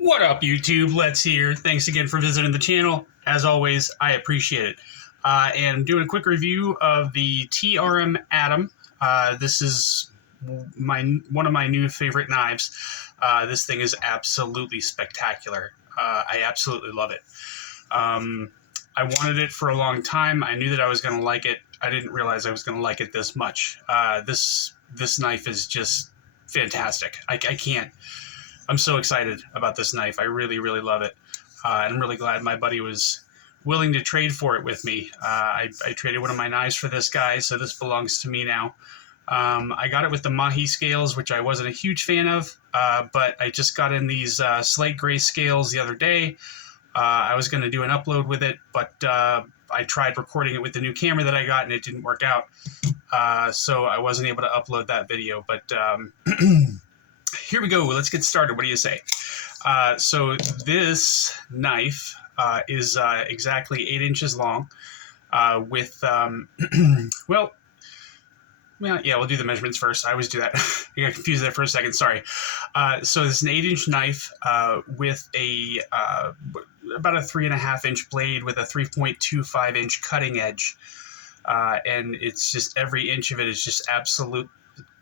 What up, YouTube? Let's here. Thanks again for visiting the channel. As always, I appreciate it. And doing a quick review of the TRM Atom. This is one of my new favorite knives. This thing is absolutely spectacular. I absolutely love it. I wanted it for a long time. I knew that I was going to like it. I didn't realize I was going to like it this much. This knife is just fantastic. I can't. I'm so excited about this knife. I really, really love it. I'm really glad my buddy was willing to trade for it with me. I traded one of my knives for this guy, so this belongs to me now. I got it with the Mahi scales, which I wasn't a huge fan of, but I just got in these slate gray scales the other day. I was going to do an upload with it, but I tried recording it with the new camera that I got, and it didn't work out. So I wasn't able to upload that video, but here we go. Let's get started. What do you say? So this knife is exactly 8 inches long with, well, yeah, we'll do the measurements first. I always do that. I got confused there for a second. Sorry. So it's an 8-inch knife with a about a 3.5-inch blade with a 3.25-inch cutting edge. And it's just every inch of it is just absolute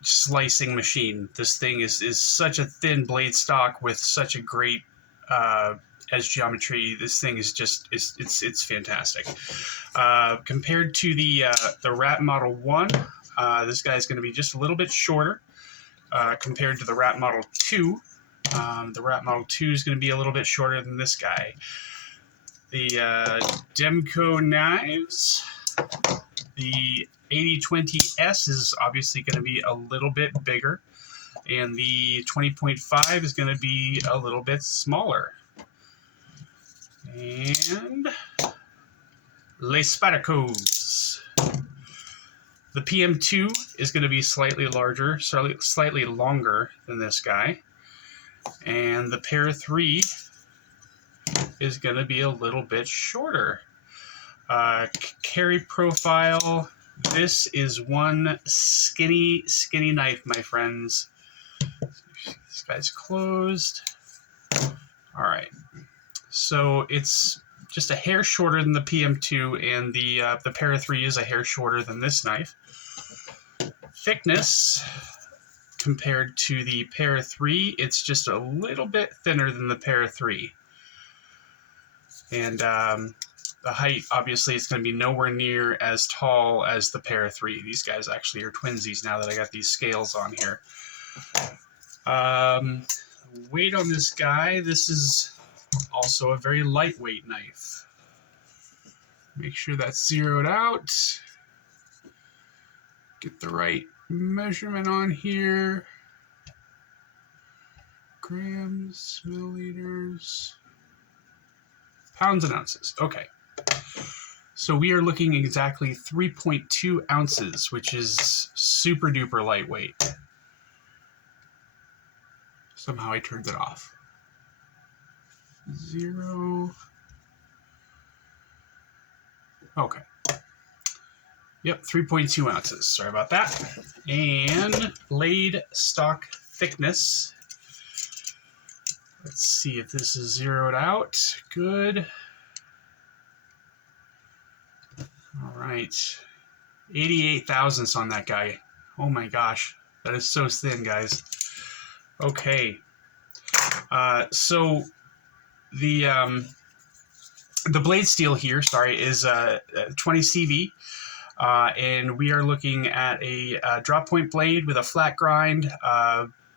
slicing machine. This thing is such a thin blade stock with such a great edge geometry. This thing is just it's fantastic. Compared to the Rat Model 1, this guy is going to be just a little bit shorter compared to the Rat Model 2. The Rat Model 2 is going to be a little bit shorter than this guy. The Demco knives, the 8020S is obviously going to be a little bit bigger, and the 20.5 is going to be a little bit smaller. And Les Spartacos. The PM2 is going to be slightly larger, slightly longer than this guy. And the Pair 3 is going to be a little bit shorter. Carry profile. This is one skinny knife, my friends. This guy's closed. All right. So it's just a hair shorter than the PM2, and the Pair 3 is a hair shorter than this knife. Thickness, compared to the Pair 3, it's just a little bit thinner than the Pair 3. And the height, obviously, it's going to be nowhere near as tall as the Pair 3. These guys actually are twinsies now that I got these scales on here. Weight on this guy, this is also a very lightweight knife. Make sure that's zeroed out. Get the right measurement on here. Grams, milliliters, pounds and ounces. Okay. So we are looking exactly 3.2 ounces, which is super duper lightweight. Somehow I turned it off. 0. Okay. Yep, 3.2 ounces. Sorry about that. And blade stock thickness. Let's see if this is zeroed out. Good. All right. 88 thousandths on that guy. Oh my gosh. That is so thin, guys. Okay. So the blade steel here, sorry, is 20 CV. And we are looking at a drop point blade with a flat grind,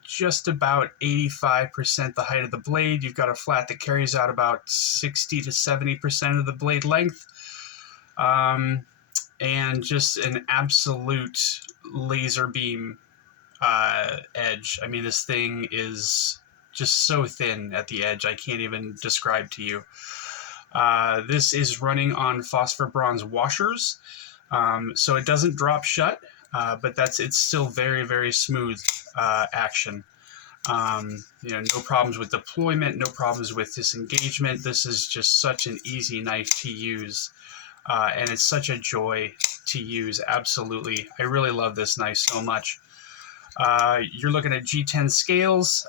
just about 85% the height of the blade. You've got a flat that carries out about 60 to 70% of the blade length. And just an absolute laser beam edge. I mean, this thing is just so thin at the edge, I can't even describe to you. This is running on phosphor bronze washers. So it doesn't drop shut, but it's still very, very smooth action. No problems with deployment, no problems with disengagement. This is just such an easy knife to use, and it's such a joy to use. Absolutely. I really love this knife so much. You're looking at G10 scales.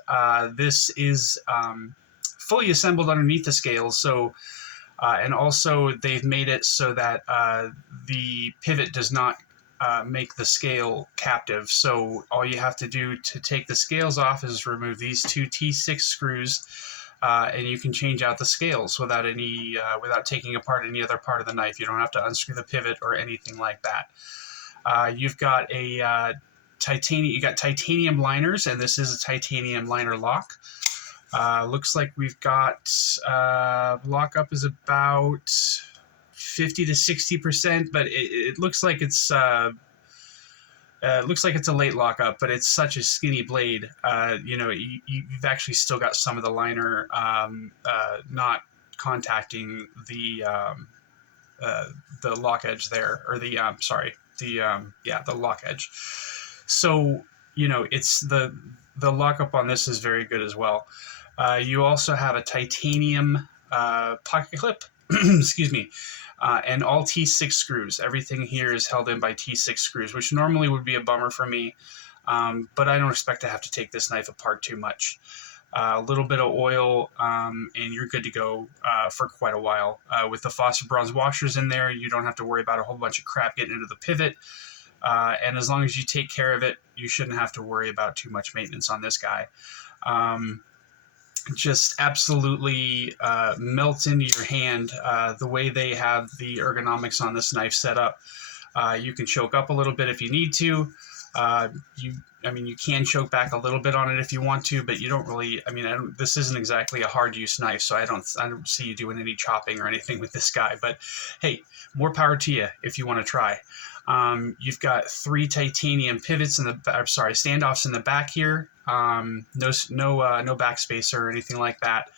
This is fully assembled underneath the scales. So, and also they've made it so that the pivot does not make the scale captive. So all you have to do to take the scales off is remove these two T6 screws, and you can change out the scales without without taking apart any other part of the knife. You don't have to unscrew the pivot or anything like that. You've got a titanium. You got titanium liners, and this is a titanium liner lock. Looks like we've got lockup is about 50 to 60%, but it looks like it's a late lockup, but it's such a skinny blade. You've actually still got some of the liner not contacting the lock edge there, or the lock edge. So it's the lockup on this is very good as well. You also have a titanium pocket clip, excuse me, and all T6 screws. Everything here is held in by T6 screws, which normally would be a bummer for me, but I don't expect to have to take this knife apart too much. A little bit of oil, and you're good to go for quite a while. With the phosphor bronze washers in there, you don't have to worry about a whole bunch of crap getting into the pivot. And as long as you take care of it, you shouldn't have to worry about too much maintenance on this guy. Just absolutely melts into your hand the way they have the ergonomics on this knife set up. You can choke up a little bit if you need to. You can choke back a little bit on it if you want to, but you don't really. This isn't exactly a hard use knife, so I don't see you doing any chopping or anything with this guy. But hey, more power to you if you want to try. You've got 3 titanium pivots standoffs in the back here. No backspacer or anything like that.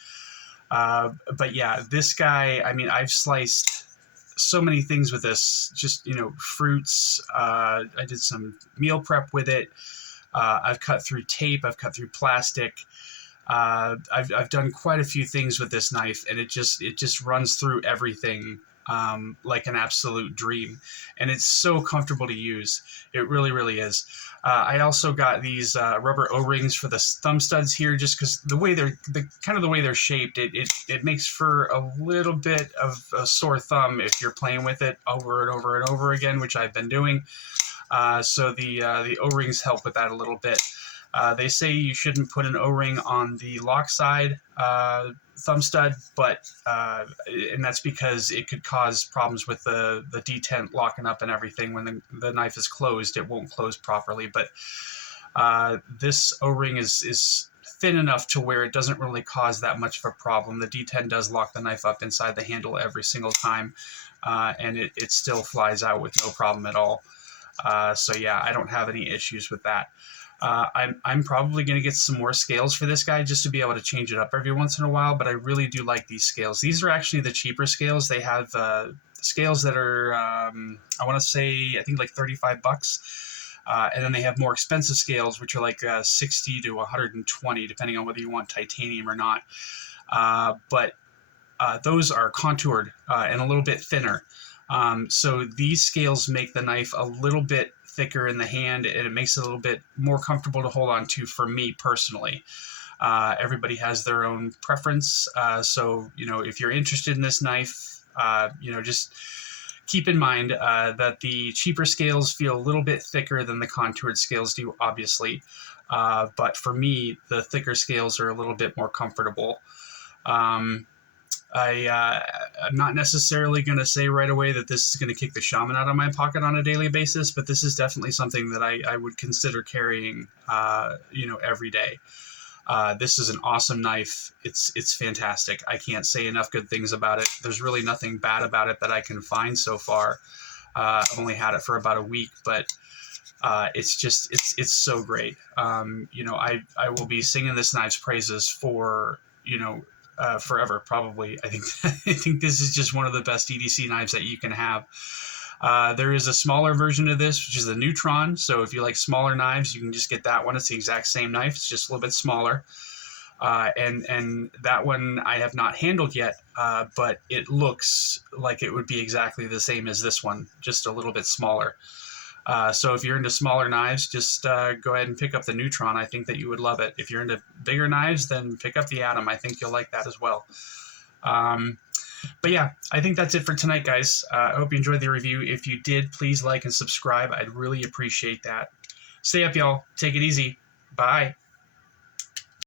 But yeah, this guy, I've sliced so many things with this, just, fruits. I did some meal prep with it. I've cut through tape. I've cut through plastic. I've done quite a few things with this knife, and it just runs through everything like an absolute dream, and it's so comfortable to use. It really, really is. I also got these rubber O-rings for the thumb studs here, just because the way they're shaped, it makes for a little bit of a sore thumb if you're playing with it over and over and over again, which I've been doing. So the O-rings help with that a little bit. They say you shouldn't put an O-ring on the lock side thumb stud, and that's because it could cause problems with the detent locking up and everything. When the knife is closed, it won't close properly. But this O-ring is thin enough to where it doesn't really cause that much of a problem. The detent does lock the knife up inside the handle every single time, and it still flies out with no problem at all. So yeah, I don't have any issues with that. I'm probably going to get some more scales for this guy just to be able to change it up every once in a while, but I really do like these scales. These are actually the cheaper scales. They have scales that are, I want to say, I think like $35. And then they have more expensive scales, which are like 60 to 120, depending on whether you want titanium or not. But those are contoured and a little bit thinner. So these scales make the knife a little bit thicker in the hand, and it makes it a little bit more comfortable to hold on to for me personally. Everybody has their own preference. So, if you're interested in this knife, just keep in mind that the cheaper scales feel a little bit thicker than the contoured scales do, obviously. But for me, the thicker scales are a little bit more comfortable. I'm not necessarily going to say right away that this is going to kick the shaman out of my pocket on a daily basis, but this is definitely something that I would consider carrying, every day. This is an awesome knife. It's fantastic. I can't say enough good things about it. There's really nothing bad about it that I can find so far. I've only had it for about a week, but it's so great. I will be singing this knife's praises for, forever, probably. I think this is just one of the best EDC knives that you can have. There is a smaller version of this, which is the Neutron. So if you like smaller knives, you can just get that one. It's the exact same knife. It's just a little bit smaller. And that one I have not handled yet, but it looks like it would be exactly the same as this one, just a little bit smaller. So if you're into smaller knives, just go ahead and pick up the Neutron. I think that you would love it. If you're into bigger knives, then pick up the Atom. I think you'll like that as well. But yeah, I think that's it for tonight, guys. I hope you enjoyed the review. If you did, please like and subscribe. I'd really appreciate that. Stay up, y'all. Take it easy. Bye.